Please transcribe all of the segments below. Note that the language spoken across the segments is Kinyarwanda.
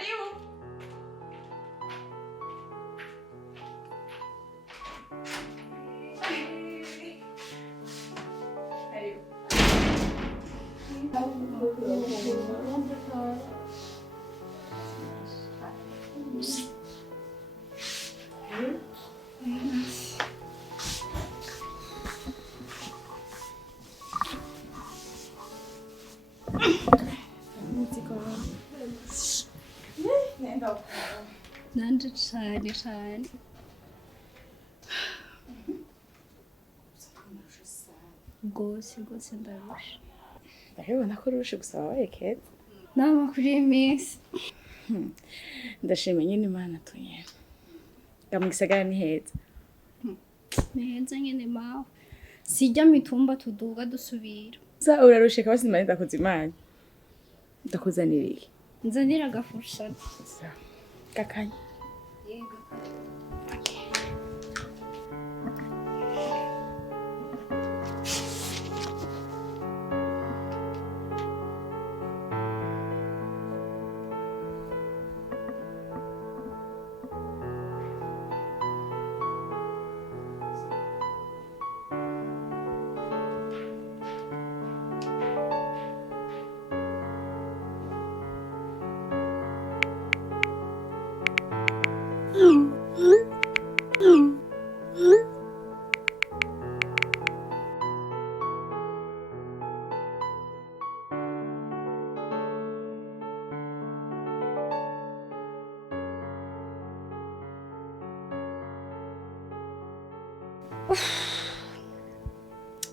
Karibu. Nandit cyane rwose ndarusha Ndabibona ko urushe gusaba wabaye keza. nama kuri iyi minsi Ndashima nyine Imana tunye. Mu gisagara ni heza. ni heza nyine mawe sijya mitumba tuduga dusubira Za urarushe kabasi Imana ndakoze Imana. Ndakuzanira iki? nzanira agafusha Kakanya. yego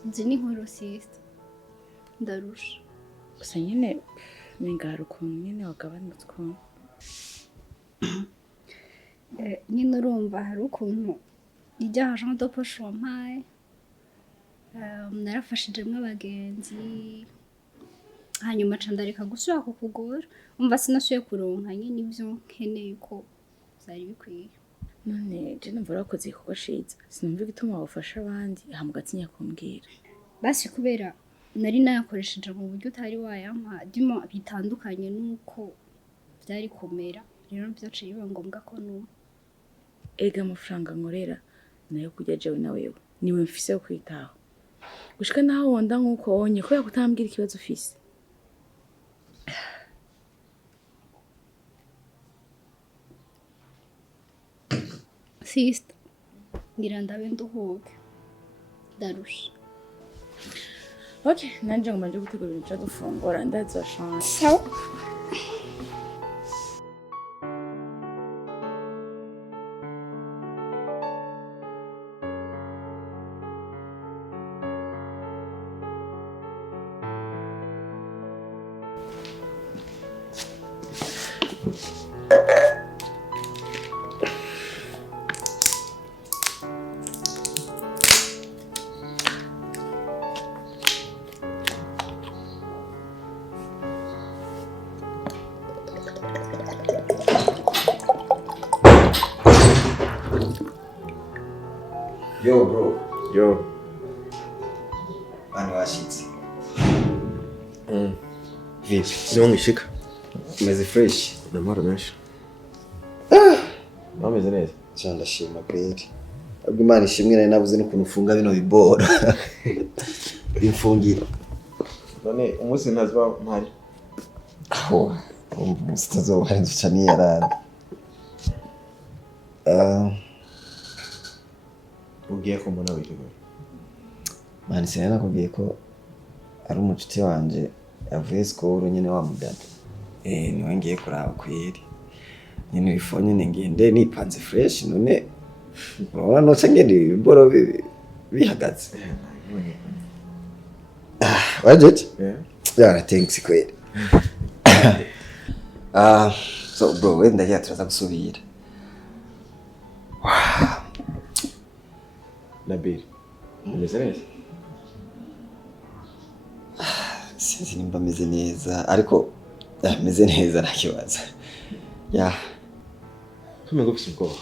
nzi ni nkuru sisita ndarusha Gusa nyine mengara ukuntu nyine wagabanutse ukuntu. nyine urumva hari ukuntu ijya Jean de Poche wampaye narafashijemo abagenzi hanyuma ca ndareka gusubira kukugora umva sinasubiye kuronka nyine ibyo nkeneye ko byari bikwiye None je numva urakoze igikorwa ciza. Sinumva igituma wafasha abandi hama ugatinya kumbwira. basi kubera nari nayakoresheje mu buryo utari wayampa dimo bitandukanye nuko byari kumera rero byaciye biba ngombwa ko numva Ega amafaranga nkorera nayo kujya jewe na wewe. Niwe mfise yo kwitaho. Gushika naho wonda nkuko wonye kubera kutambwira ikibazo ufise. sisita ngira ndabe nduhuke ndarusha Okay, nanje ngoma nje gutegura ibintu byo gufungura ndazashana. sawa Yo, bro. Yo. Mani washitse. Vipi? Sio ngishika. Umeze fresh. Na mara menshi. Mameze neza. Cyane ndashima kweli. Ubwo Imana ishimwe nari nabuze n'ukuntu ufunga bino bibora. Bimfungira. None umunsi ntazba mpari. Aho. Umunsi tazoba nduca niyarana. Ugiye ko mbona biki. Mani sinari nakubwiye ko ari umucuti wanje yavuye school nyine wa mudada. Niwe ngiye kuraba kweri. Nyine bifo nyine ngende nipanze fresh none urabona noce ngende ibiboro bihagaze. Wajeje? Yeah, thanks kweli. So bro, wenda ya turaza gusubira. Nabil. Umeze neza? Sinzi nimba meze neza ariko meze neza ntakibazo. Ya. Kumego ufite ubwoba.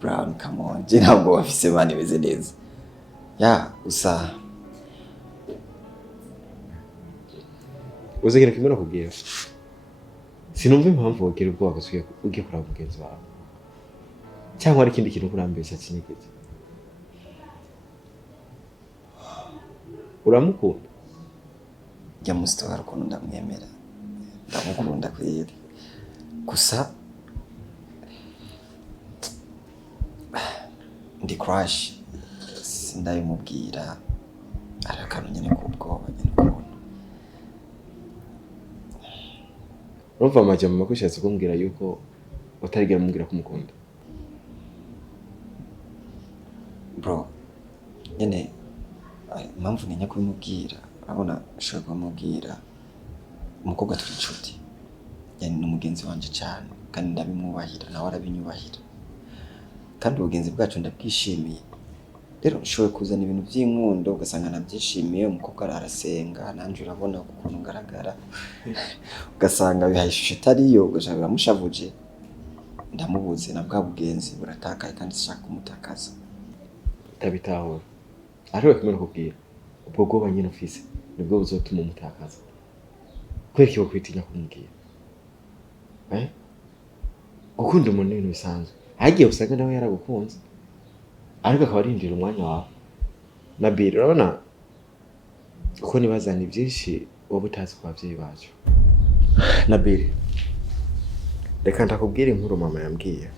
Brown, come on. Je ntabwo wafise bane meze neza. Ya, gusa uzigira kimwe nakubwira sinumva impamvu wogira ubwoba gasuye ugiye kuraba mugenzi wawe cyangwa ari ikindi kintu kurambesha kinyigeze uramukunda jya musitwara ukuntu ndamwemera ndamukunda kweri gusa ndi crush sindabimubwira ari akantu nyine k'ubwoba nyine ukuntu urumva amajya mu makushatse kumbwira yuko utarigera mubwira ko umukunda bro nyine impamvu ntinya kubimubwira urabona ushobora kubimubwira umukobwa turi inshuti yani ni umugenzi wanje cyane kandi ndabimwubahira nawe arabinyubahira kandi ubugenzi bwacu ndabwishimiye rero ushoboye kuzana ibintu by'inkundo ugasanga nabyishimiye umukobwa arasenga nanjye urabona ukuntu ngaragara ugasanga bihaye ishusho itariyo ugashaka biramushavuje ndamubuze na bwa bugenzi buratakaye kandi sishaka kumutakaza utabitahura ariwe kimwe nakubwira ubwo bwoba nyine ufise nibwo buzotuma umutakaza kubera iki wokwitinya kumubwira gukunda umuntu ibintu bisanzwe hagiye usanga nawe yaragukunze ariko akaba arindira umwanya wawe Nabil urabona uko nibazana byinshi wowe utazi ku bavyeyi bacu Nabil reka ndakubwira inkuru mama yambwiye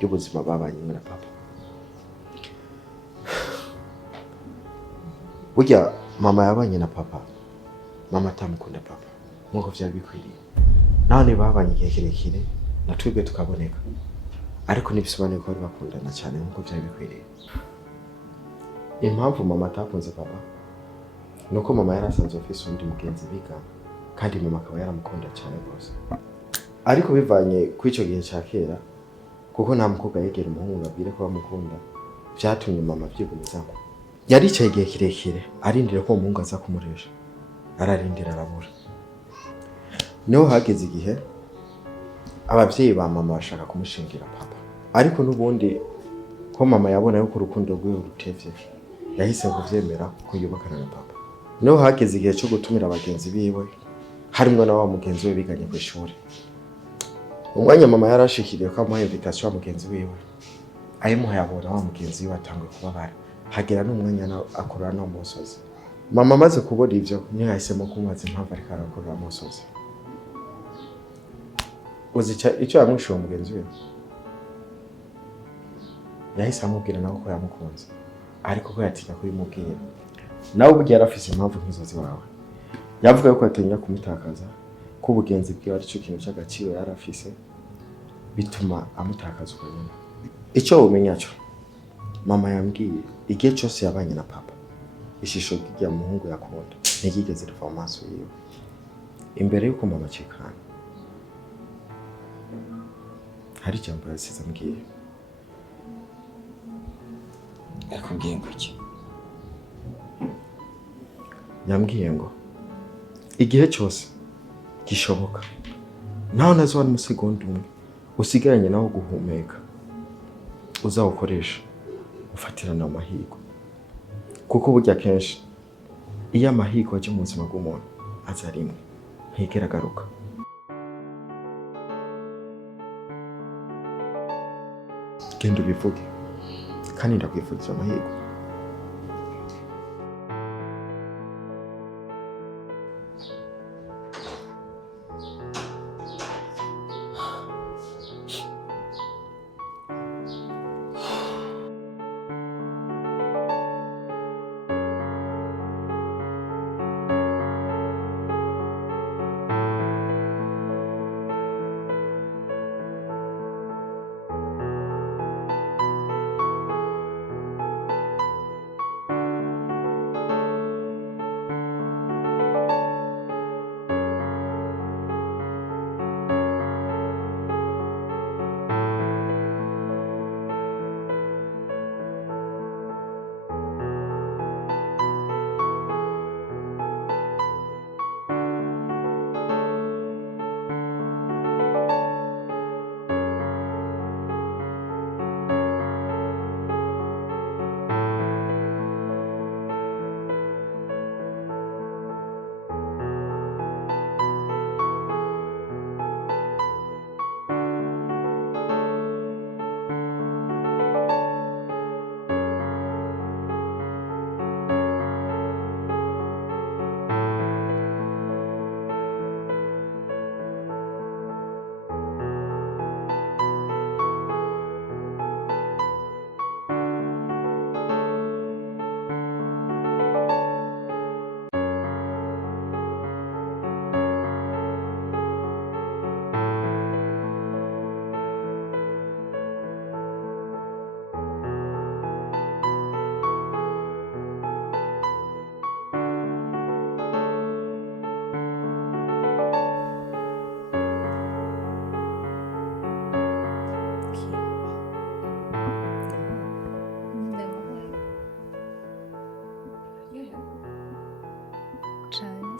y'ubuzima babanye na papa burya mama yabanye na papa mama atamukunda papa nkuko vyari bikwiriye none babanye igihe kirekire natwebwe tukaboneka ariko nibisobanuye ko bari bakundana cyane nkuko byari bikwiriye impamvu mama atakunze papa nuko mama yari asanzwe afise undi mugenzi biga kandi mama akaba yaramukunda cyane rwose ariko bivanye ku icyo gihe cya kera kuko nta mukobwa yegera umuhungu abwire ko bamukunda byatumye mama byigumizamo yaricaye igihe kirekire arindira ko umuhungu aza kumuresha ararindira arabura niho hageze igihe abavyeyi ba mama bashaka kumushingira papa ariko nubundi ko mama yabona yuko urukundo rwiwe rutevye yahise kuvyemera ko yubakana na papa niho hageze igihe cyo gutumira abagenzi biwe harimo na wa mugenzi we biganye ku ishuri umwanya mama yarashikiriye ko amuha invitation wa mugenzi wiwe ayimuhaye abona wa mugenzi we atangwe kubabara hagera n'umwanya na akorana no musozi mama amaze kubona ivyo niyo yahisemo kumubaza impamvu ariko arakorera musozi uzica icyo yamwishuye umugenzi we yahise amubwira nawe ko yamukunze ariko ko yatinya kubimubwira nawe ubwo yarafise impamvu nk'izo wawe yavuga ko yatinya kumutakaza ko ubugenzi bwiwe ari cyo kintu cy'agaciro yarafise bituma amutakaza uko nyine icyo umenya cyo mama yambwiye igihe cyose yabanye na papa ishisho ry'ya muhungu yakunda ntigigeze riva mu maso yiwe imbere y'uko mama acikana hari ijambo yasize ambwiye yakubwiye ngo iki yambwiye ngo igihe cyose gishoboka naho nazo wari umusegonda umwe usigaranye nawo guhumeka uzawukoresha ufatirana amahirwe kuko burya kenshi iyo amahirwe aje mu buzima bw'umuntu aza rimwe ntigera agaruka genda ubivuge kandi ndakwifuriza amahirwe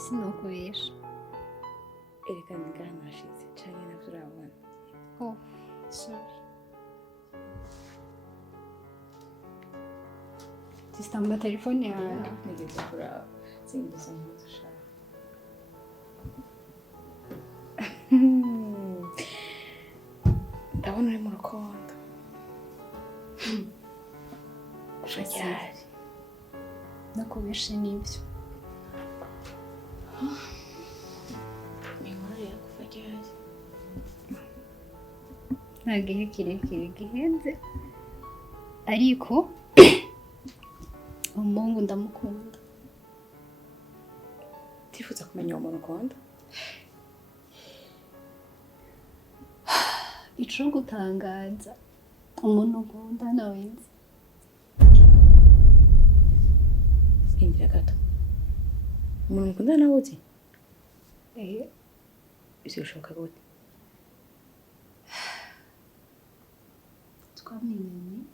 sinokubesha. Ereka ngaha nashize canke navyo urabona. Oh, sorry. Tistamba telefone yawe. Nigeze kuraba singize impuzu ushaka. Ndabona uri mu rukundo. Uracyari. Nakubeshe n'ibyo. Inkuru yakuva ryari? Nta gihe kirekire gihenze ariko umuhungu ndamukunda. Tifuza kumenya uwo muntu ukunda? Ico gutangaza umuntu nkunda nawe nzi. Indira gato. Umuntu ukunda nawe uzi? Ivyo bishoboka gute? Twamenyanye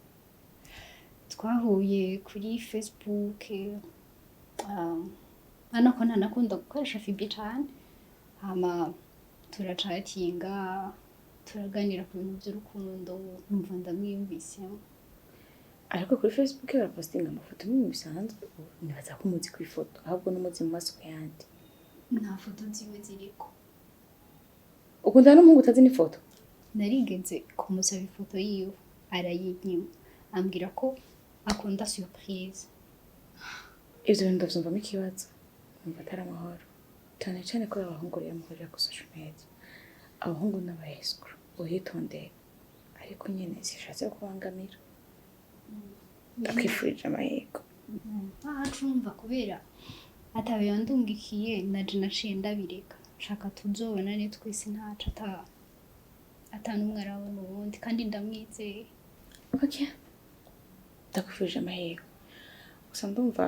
twahuye kuri Facebook, anako ntanakunda gukoresha Fibi cane, hama turacatinga turaganira ku bintu by'urukundo, numva ndamwiyumvisemo. Ariko kuri Facebook barapostinga amafoto y'ibintu bisanzwe, nibaza ko umuzi kw'ifoto ahubwo n'umuzi mu maso yandi. Nta foto ziwe ziriko. Ukundana n'umuhungu utazi n'ifoto? Narigeze kumusaba ifoto yiwe arayinyima, ambwira ko akunda surprise. Ivyo bintu ndavyumvamo ikibazo, numva atari amahoro cane cane ko abahungu rero muhurira ku social media. Abahungu n'abaescro uhitondeye, ariko nyene sishatse kubangamira. Ndakwifurije amahirwe. Cumva kubera atawe yandungikiye naje naciye ndabireka, nshaka tuzobonane twese ntaco atanumwe arabona uwundi kandi ndamwizeye. Okay, ndakwifurije amahirwe. Gusa ndumva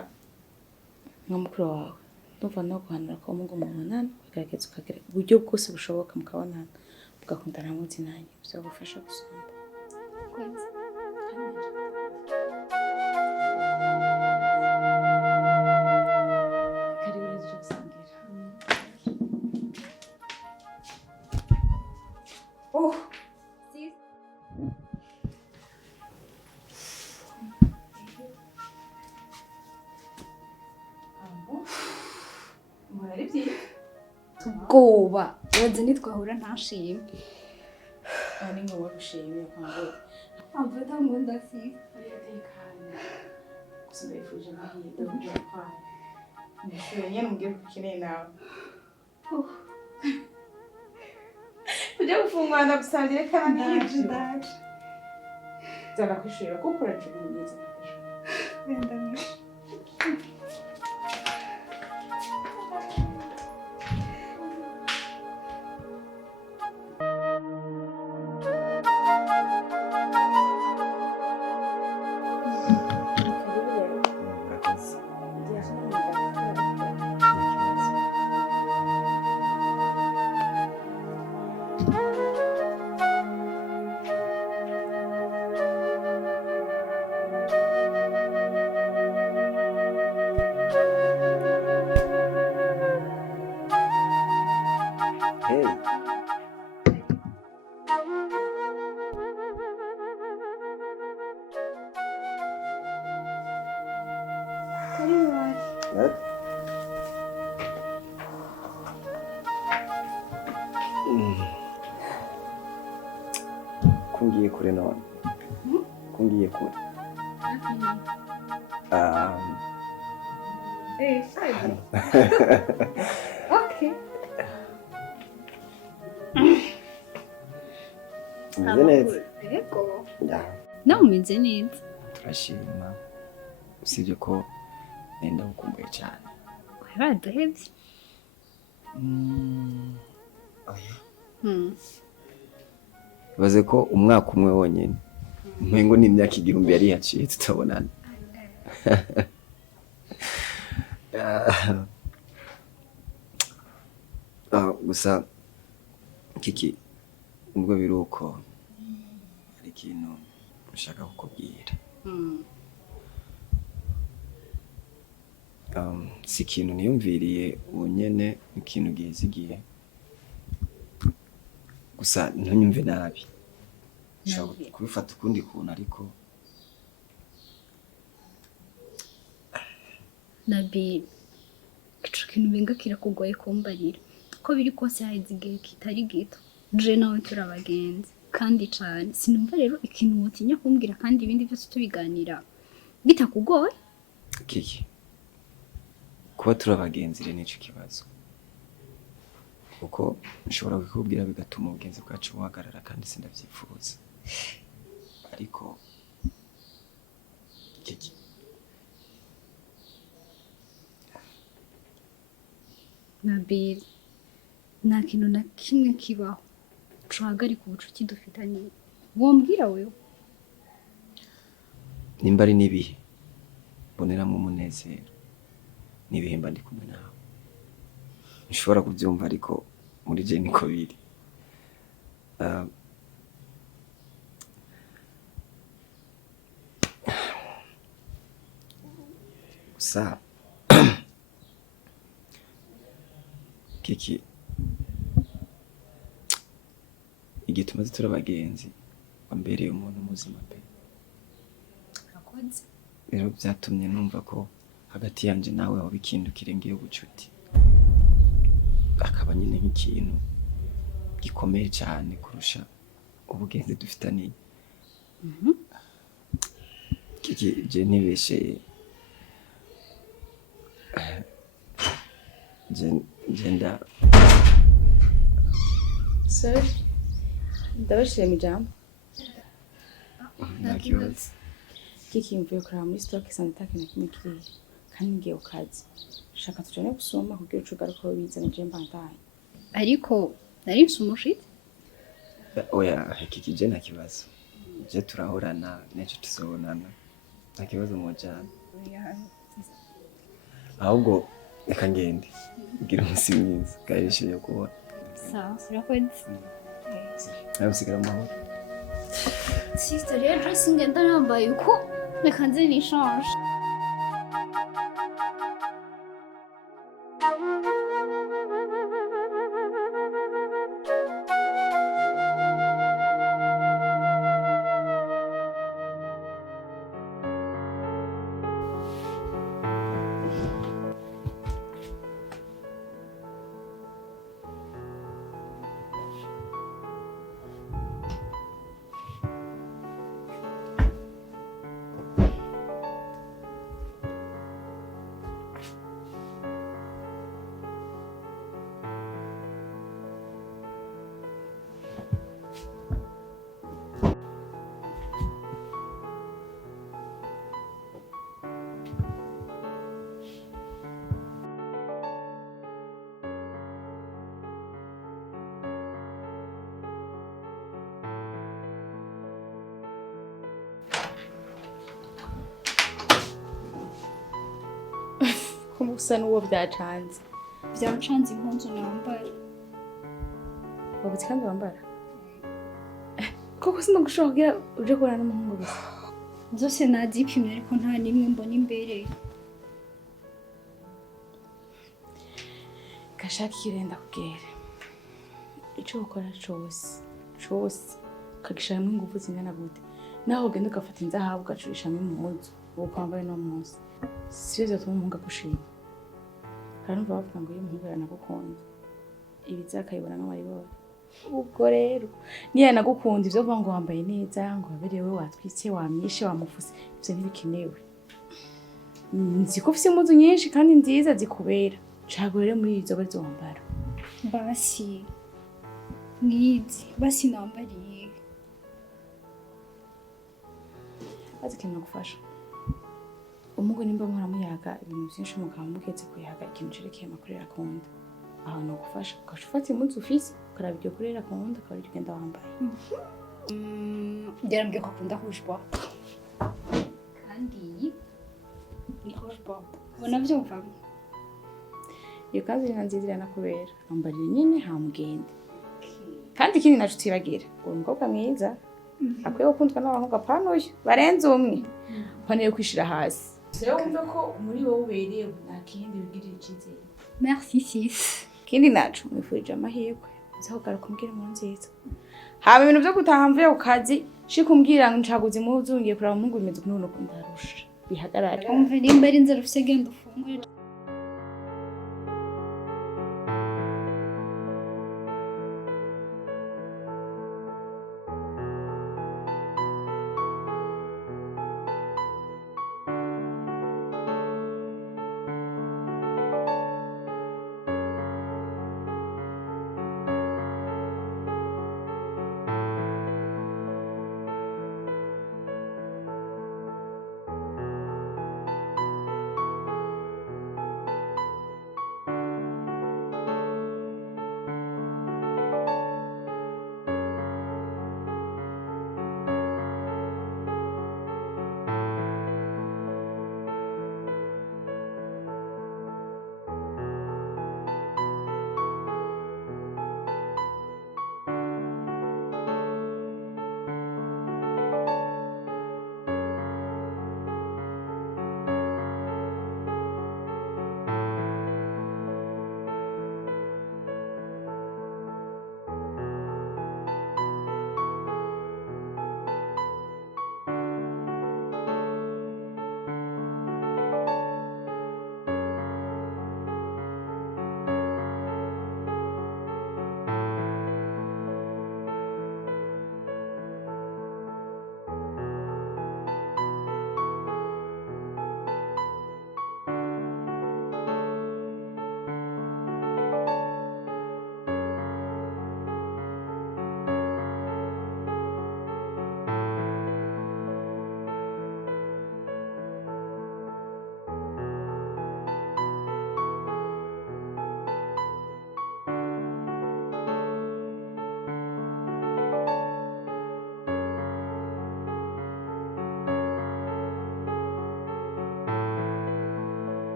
nka mukuru wawe, ndumva no guhanura ko umuhungu mubonana ukagerageza ukagira uburyo bwose bushoboka mukabonana mugakundana muzinanye, bizogufasha gusumba. Ubwoba uzi nitwahura ntashime. Ni ngombwa gushimira kwangura. Amfata ngo ndasize. Gusa ndabifurije amahirwe kugira kwawe. Ndashobora nyene mugiye kukeneye nawe. Tujya gufungura ndagusabye reka n'ibyo. Zana kwishura kuko uraje neza. Wenda nishe. Kungiye kure none. Kungiye kure. Sorry. Okay. Umeze neza? Yego. Ya. Umeze neza. Turashima. Usibye ko nenda gukumbuye cyane. Baraduhevye. Oya. Baze ko umwaka umwe wonyene. Mpengo ni imyaka igihumbi yari yaciye tutabonana. Gusa kiki ubwo biruko hari ikintu nshaka kukubwira. si ikintu niyumviriye ubu nyene, ni ikintu giheze igihe, gusa ntunyumve nabi, nshobora kubifata ukundi kuntu, ariko Nabil, ico kintu benga kirakugoye kumbarira ko biri kose haheze igihe kitari gito je nawe turi abagenzi kandi cane, sinumva rero ikintu wotinya kumbwira kandi ibindi byose tubiganira bitakugoye. Kiki, kuba turi abagenzi rero nico kibazo, kuko nshobora kukubwira bigatuma ubugenzi bwacu buhagarara, kandi sindavyifuza. Ariko Kiki, Nabil, nta kintu na kimwe kibaho cohagarika ubucuti dufitaniye, wombwira wewe. nimba ari n'ibihe mboneramwo umunezero, n'ibihe mba ndi kumwe nawe, nshobora kuvyumva, ariko muri je niko biri. Gusa Kiki, igihe tumaze turi abagenzi wambereye umuntu muzima pe. Urakoze. Rero byatumye numva ko hagati yanje nawe hoba ikintu kirengeye ubucuti, akaba nyine nk'ikintu gikomeye cyane kurusha ubugenzi dufitaniye. Kiki, je ntibesheye, jenda Sorry, ndabashije mu ijambo. nakibazo. Kiki, mvuye kuraba muri stock sanitake na kimwe kiriya, kandi ngiye ku kazi. Shaka tujane gusoma kugira uco ugaruka aho bizana je mbandaye. Ariko nari nsumushitse. Oya Kiki, je nta kibazo, je turahorana n'ejo tuzobonana, nta kibazo mujana. Ahubwo reka ngende, ugira umunsi mwiza, karishimye kubona. Sawa, urakoze. Nawe usigara amahoro. Sister rero dress ngenda nambaye uko reka nze nishange. Usa n'uwo byacanze. Byacanze impunzu nambara. Wabuze kandi wambara? Koko sinagushobora kugira uje kubona n'umuhungu gusa. Zose nazipimye ariko nta nimwe mbona imbere. Gashaka ikirenda kubwira. Ico ukora cose ukagishiramo ingufu zingana gute, naho ugenda ugafata inzahabu ugacurishamo impuzu uko wambaye no munsi, sivyo vyatuma umuhungu agushima. Kandi umva bavuga ngo iyo umuhungu yanagukunda ibizakayibona nk'amaribori. Ubwo rero niyo yanagukunda ivyo uvuga ngo wambaye neza, ngo waberewe, watwitse, wamyishe, wamufuse, ivyo ntibikenewe. Nzi ko ufise impuzu nyinshi kandi nziza zikubera, cagura rero muri izo bari wambara. Basi nambariye. Azi ikintu nagufasha. Umugo nimba mwaramuyaga ibintu byinshi umugabo mugeze kuyaga ikintu cerekeye amakuru akunda. Aho no gufasha ukashufata impuzu ufise ukaraba ibyo kurera akunda akaba ari ugenda wambaye. Yarambwiye ko akunda hujba. Kandi ni hujba. Ubona byumva? Iyo kazi ni nziza iranakubera. Ambarira nyine hamugende. Kandi ikindi naco utibagira, uwo mukobwa mwiza akwiye gukundwa n'abahungu apana uyu barenze umwe. Paneye kwishira hasi. rero wumve ko muri wowe ubereye nta kindi wigirira icyizere. Merci sis. Ikindi nacu mwifurije amahirwe uzaho garuka umbwire mu nziza. Haba ibintu byo gutaha mvuye ku kazi shika umbwira ngo ncaguze impuzu ngiye kuraba umuhungu bimeze ukuntu uko ndarusha bihagarare. Umva nimba ari inzara ufise genda ufungure.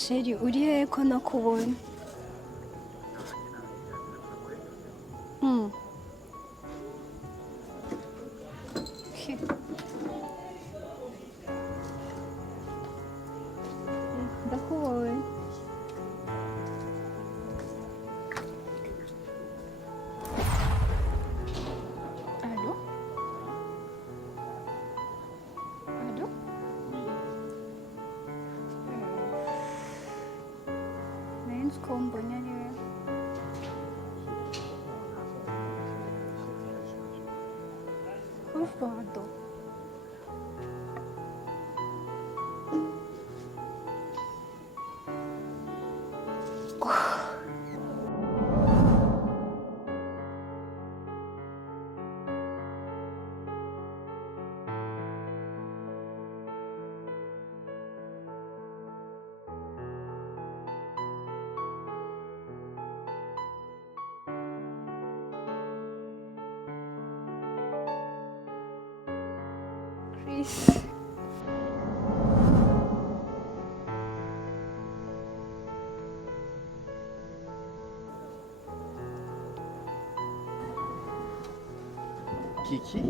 Sheri uri hehe ko nakubonye? Ndakubonye. Allô? Allô? Mbonye ari we. Pardon. Chris. Kiki?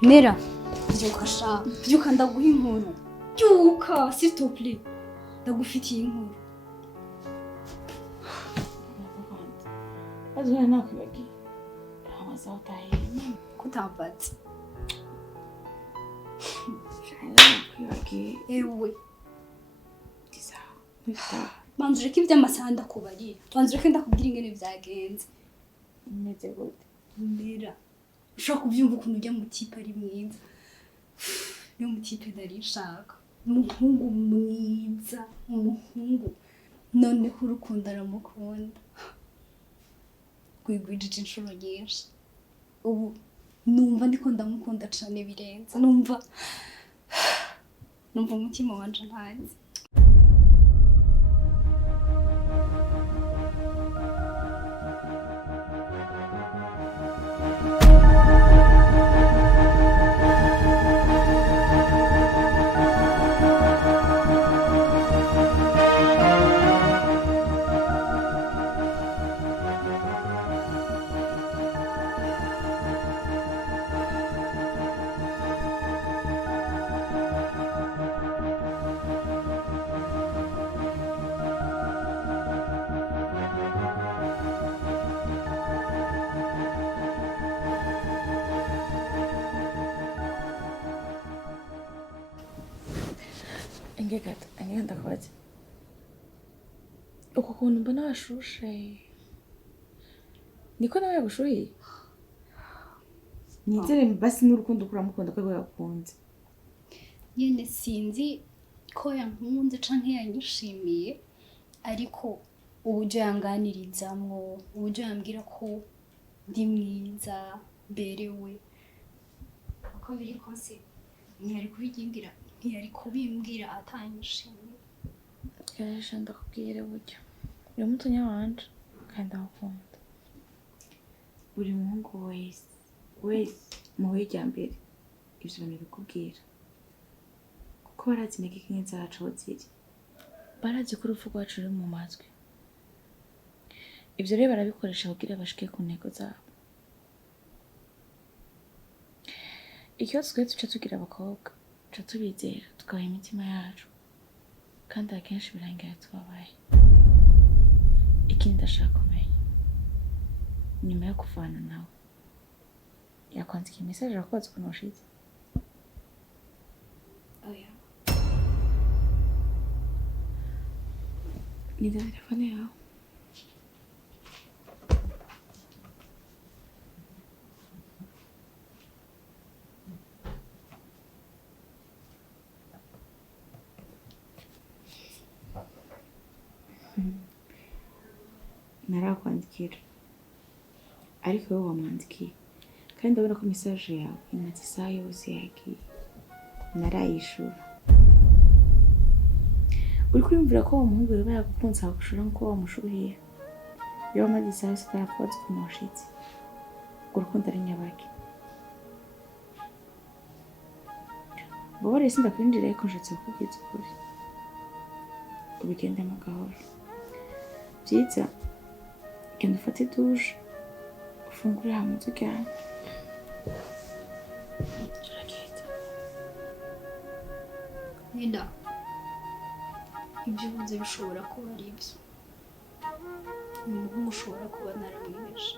Mira, byuka sha byuka ndaguha inkuru byuka s'il te plaît ndagufitiye inkuru azwana nakwibagiye amaze utahirima kutambatse nakwibagiye ewe Nita manzi ureke iby'amasaha ndakubarira manzi ureke ndakubwira ingene byagenze meze gute mera ushobora kubyumva ukuntu ujya mu tipe ari mwiza niyo mu tipe nari nshaka umuhungu mwiza umuhungu noneho urukundo aramukunda gwigwijije inshuro nyinshi ubu numva ndiko ndamukunda cane birenze numva umutima wanje ntazi ingegata angenda kwaje uko kuntu mbona washushe niko nawe yagushuye nizere basi n'urukundo kuramukunda ko yakunze nyene sinzi ko yankunze canke yanyishimiye ariko uburyo yanganirizamwo uburyo yambwira ko ndi mwiza berewe uko biri kose ntiyari kubimbwira atanyishimiye yaje ndakubwira buryo uri mutonya wanje kandi ndakunda buri muhungu wese muhuye rya mbere ivyo bintu bikubwira kuko barazi intege nke zacu aho ziri barazi ko urupfu rwacu ruri mu matwi ivyo rero barabikoresha kugira bashike ku ntego zabo ikibazo twe tuca tugira abakobwa tuca tubizera tukabaha imitima yacu kandi akenshi birangira tubabaye ikindi ndashaka kumenya nyuma yo kuvana nawe yakwandikiye message arakubaza ukuntu washize oya ni telefone yawe narakwandikira ariko wowe wamwandikiye kandi ndabona ko message yawe imaze isaha yose yagiye narayishura uri kwiyumvira ko uwo muhungu yoba yagukunze akagushura nk'uko wamushuhiye iyo wamaze isaha yose utarakubaza ukuntu washitse urwo rukundo ari nyabaki mbabarire sindakwinjira ariko nshatse kukubwiza ukuri ubigendemo gahoro byiza genda ufate dushe ufungure hamwe turyame turagenda Nida ibyo uvuze bishobora kuba ari ibyo umuhungu ushobora kuba naramwimeje